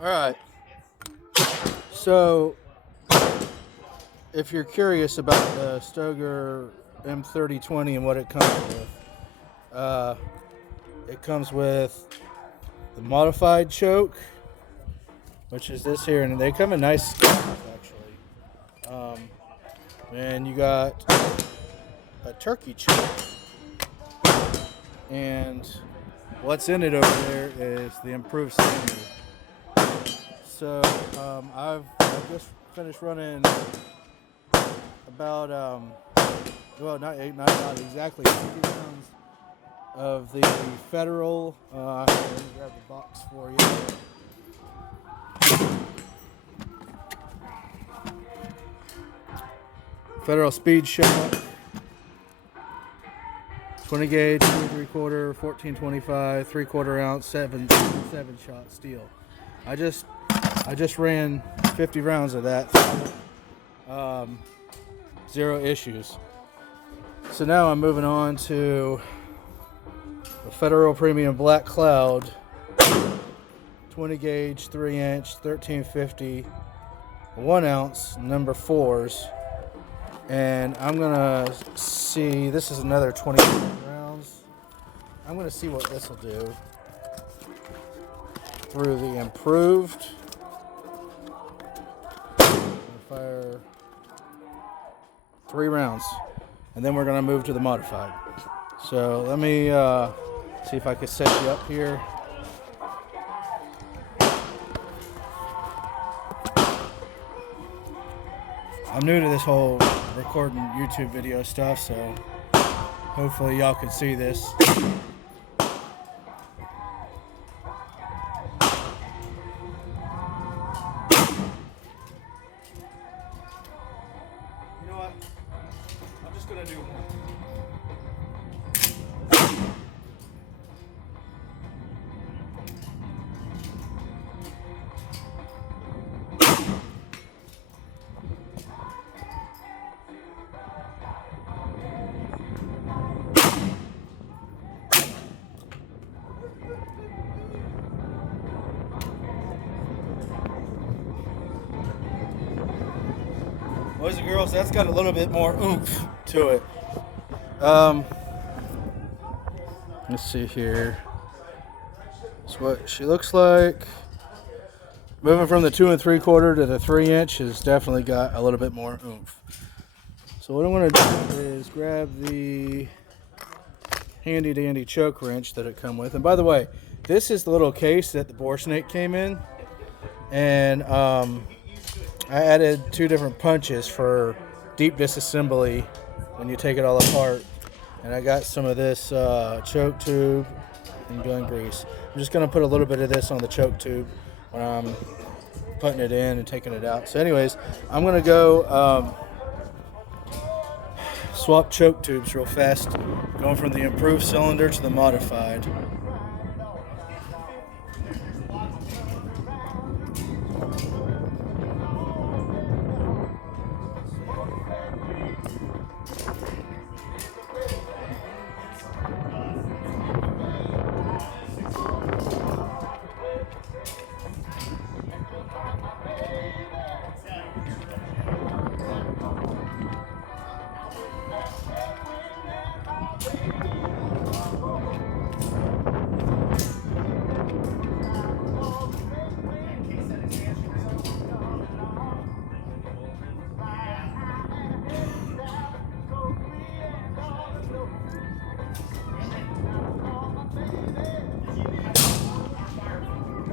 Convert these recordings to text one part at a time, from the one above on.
All right. So, if you're curious about the Stoeger m3020 and what uh, it comes with the modified choke, which is this here, and they come in nice skins actually. And you got a turkey choke, and what's in it over there is the improved cylinder. So I've just finished running about well, not exactly 50 rounds of the Federal. Let me grab the box for you. Federal Speed Shot, 20 gauge, 2 3/4, 1425, 3/4 ounce, seven shot steel. I just ran 50 rounds of that. Zero issues. So now I'm moving on to the Federal Premium Black Cloud, 20 gauge, 3-inch, 1350, 1 ounce, number 4s. And I'm gonna see, this is another 20 rounds. I'm gonna see what this will do through the improved. Fire 3 rounds, and then we're gonna move to the modified. So let me see if I can set you up here. I'm new to this whole recording YouTube video stuff, so hopefully y'all can see this. You know what? I'm just gonna do one. Boys and girls, that's got a little bit more oomph to it. Let's see here. That's what she looks like. Moving from the 2 3/4 to the 3-inch has definitely got a little bit more oomph. So what I'm going to do is grab the handy dandy choke wrench that it come with. And by the way, this is the little case that the bore snake came in. And I added 2 different punches for deep disassembly when you take it all apart. And I got some of this choke tube and gun grease. I'm just going to put a little bit of this on the choke tube when I'm putting it in and taking it out. So anyways, I'm going to go swap choke tubes real fast, going from the improved cylinder to the modified.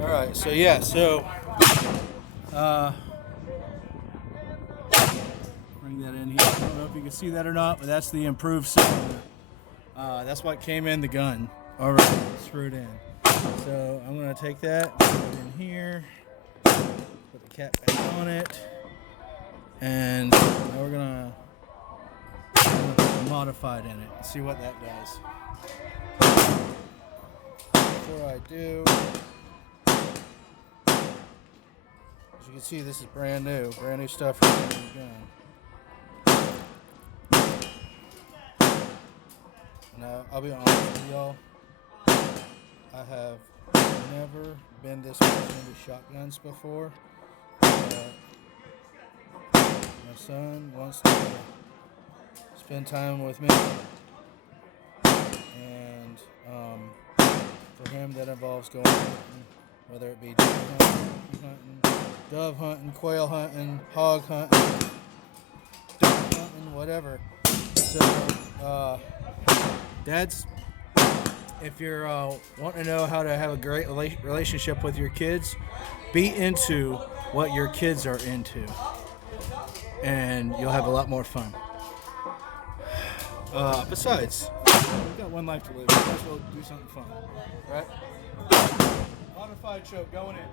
Alright, so yeah, bring that in here. I don't know if you can see that or not, but that's the improved cylinder. That's what came in the gun already screwed in. So I'm going to take that, put it in here, put the cap back on it, and now we're going to put the modified in it and see what that does. Before I do, as you can see, this is brand new stuff from the gun. Now, I'll be honest with y'all, I have never been this much into shotguns before. My son wants to spend time with me, and for him that involves going hunting, whether it be dove hunting, quail hunting, hog hunting, duck hunting, whatever. So, dads, if you're wanting to know how to have a great relationship with your kids, be into what your kids are into, and you'll have a lot more fun. Besides, we've got one life to live. Might as well do something fun, right? Modified choke going in.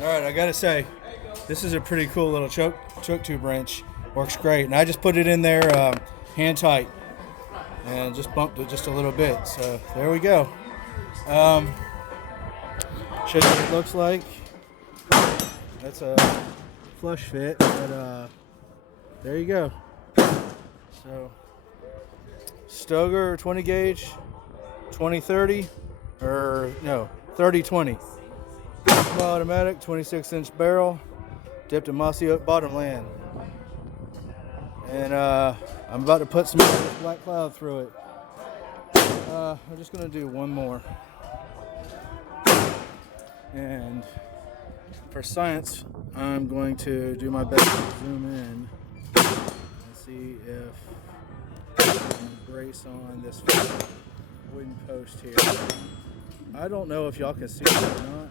All right, I gotta say, this is a pretty cool little choke tube wrench. Works great, and I just put it in there hand tight, and just bumped it just a little bit. So there we go. Show you what it looks like. That's a flush fit, but there you go. So Stoeger 20 gauge, 2030, or no, 3020. Automatic, 26-inch barrel, dipped in mossy oak bottomland. And I'm about to put some of this black cloud through it. I'm just going to do one more. And for science, I'm going to do my best to zoom in and see if I can brace on this wooden post here. I don't know if y'all can see it or not,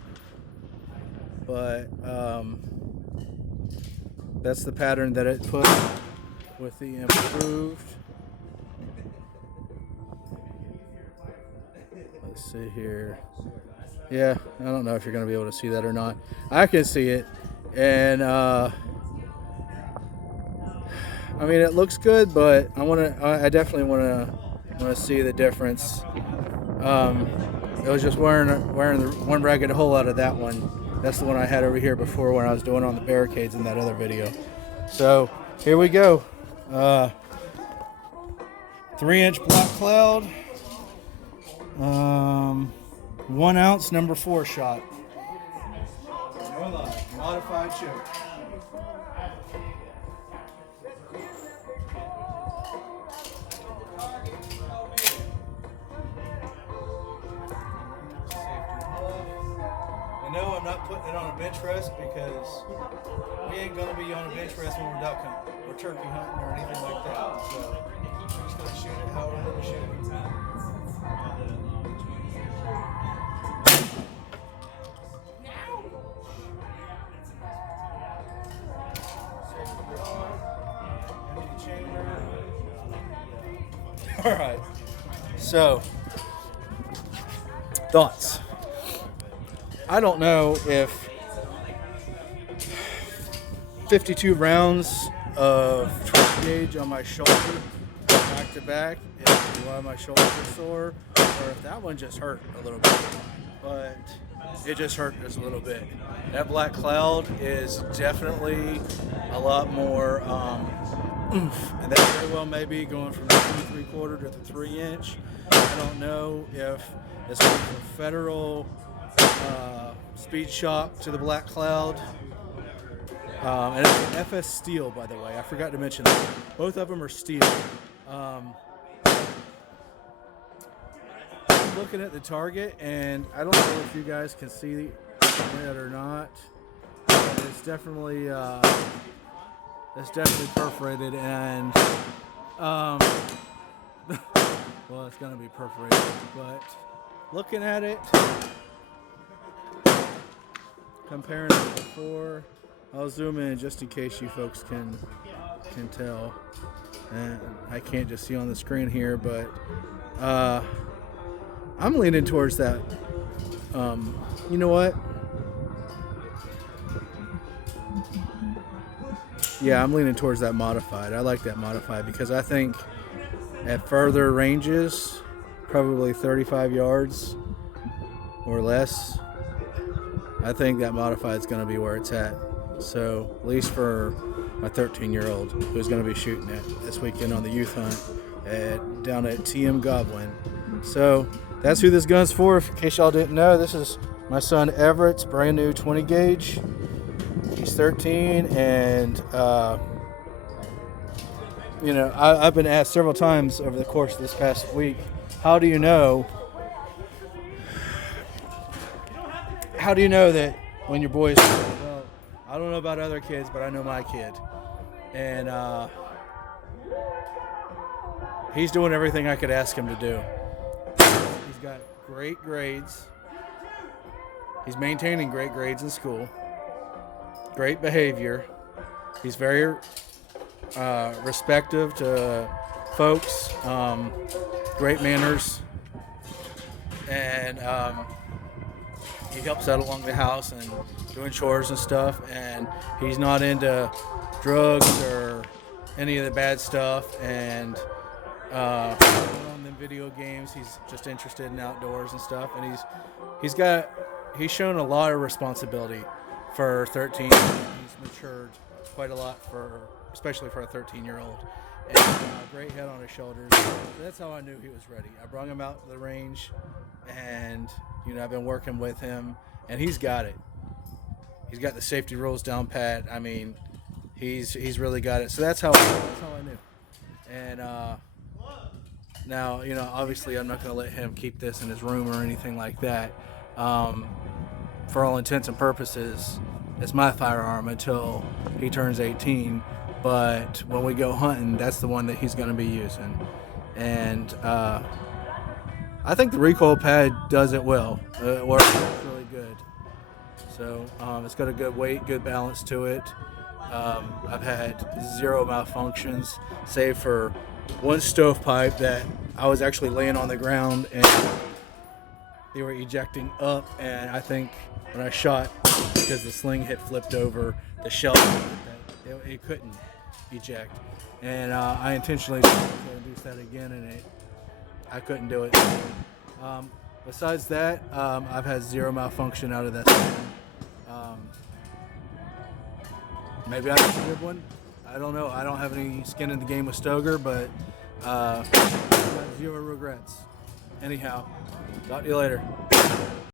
but that's the pattern that it put with the improved. Let's see here. Yeah, I don't know if you're going to be able to see that or not. I can see it, and I mean, it looks good, but I definitely want to see the difference. It was just wearing the one ragged hole out of that one. That's the one I had over here before when I was doing on the barricades in that other video. So here we go. 3-inch black cloud. 1 ounce number 4 shot. No lie, modified choke. No, I'm not putting it on a bench rest because we ain't going to be on a bench rest when we're duck hunting or turkey hunting or anything like that. So we're just going to shoot it how we're going to shoot it. All right. So, thoughts. I don't know if 52 rounds of 20 gauge on my shoulder back to back is why my shoulders are sore, or if that one just hurt a little bit. But it just hurt just a little bit. That black cloud is definitely a lot more oomph, and that very well may be going from the 2 3/4 to the 3-inch. I don't know if it's going from Federal speed shock to the black cloud, and it's an FS steel, by the way. I forgot to mention that. Both of them are steel. I'm looking at the target, and I don't know if you guys can see it or not, but it's definitely perforated, and well, it's gonna be perforated, but looking at it, comparing it before I'll zoom in just in case you folks can tell. And I can't just see on the screen here, but I'm leaning towards that. You know what? Yeah, I'm leaning towards that modified. I like that modified because I think at further ranges, probably 35 yards or less, I think that modified is going to be where it's at. So, at least for my 13-year-old who's going to be shooting it this weekend on the youth hunt down at TM Goblin. So, that's who this gun's for. In case y'all didn't know, this is my son Everett's brand new 20 gauge. He's 13, and I've been asked several times over the course of this past week, how do you know that when your boy's, well, I don't know about other kids, but I know my kid, and he's doing everything I could ask him to do. He's got great grades. He's maintaining great grades in school. Great behavior. He's very respectful to folks. Great manners. And he helps out along the house and doing chores and stuff. And he's not into drugs or any of the bad stuff. And on the video games, he's just interested in outdoors and stuff. And he's shown a lot of responsibility for 13. He's matured quite a lot especially for a 13-year-old. And great head on his shoulders. So that's how I knew he was ready. I brought him out to the range, and I've been working with him, and he's got it. He's got the safety rules down pat. I mean, he's really got it. So that's how I knew. And now, obviously I'm not going to let him keep this in his room or anything like that. For all intents and purposes, it's my firearm until he turns 18. But when we go hunting, that's the one that he's going to be using. And I think the recoil pad does it well. It works really good. So it's got a good weight, good balance to it. I've had 0 malfunctions, save for one stovepipe that I was actually laying on the ground and they were ejecting up, and I think when I shot, because the sling had flipped over, the shell, it couldn't eject. And I intentionally induced that again, and I couldn't do it. Besides that, I've had 0 malfunction out of that thing. Maybe I have a good one. I don't know. I don't have any skin in the game with Stoeger, but I've got 0 regrets. Anyhow, talk to you later.